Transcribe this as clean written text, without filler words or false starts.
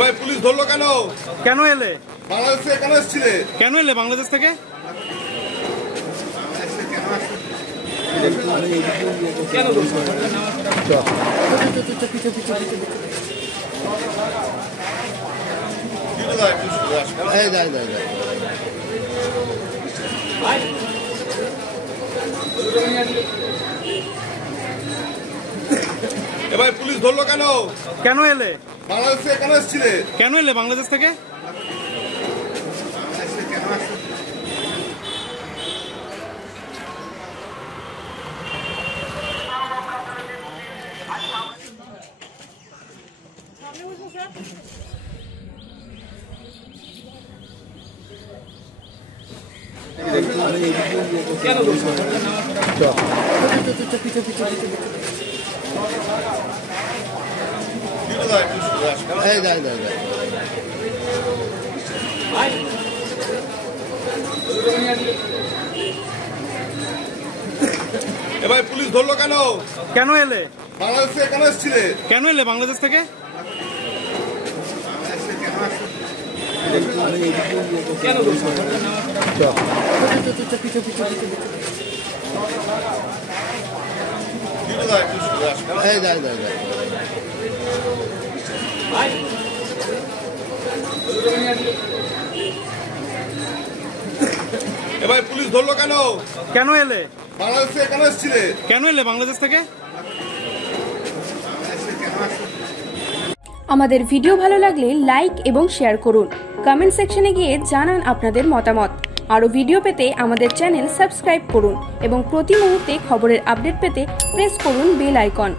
ভাই পুলিশ ধরলো কেন? কেন এলে বাংলাদেশ থেকে? কেন এসেছিলে? কেন এলে বাংলাদেশ থেকে? ভাই পুলিশ ধরলো কেন? কেন এলে বাংলাদেশ থেকে? কেন এসেছিলে? কেন এলে বাংলাদেশ থেকে? ভাই পুলিশ ধরলো কেন? কেন এলে বাংলাদেশ থেকে? কেন এসেছিলে? কেন এলে বাংলাদেশ থেকে? ভাই পুলিশ ধরলো কেন? কেন এলে বাংলাদেশ থেকে? কেন এসেছিলে? কেন এলে বাংলাদেশ থেকে? আমাদের ভিডিও ভালো লাগলে লাইক এবং শেয়ার করুন। কমেন্ট সেকশনে গিয়ে জানান আপনাদের মতামত। আরও ভিডিও পেতে আমাদের চ্যানেল সাবস্ক্রাইব করুন এবং প্রতি মুহূর্তে খবরের আপডেট পেতে প্রেস করুন বেল আইকন।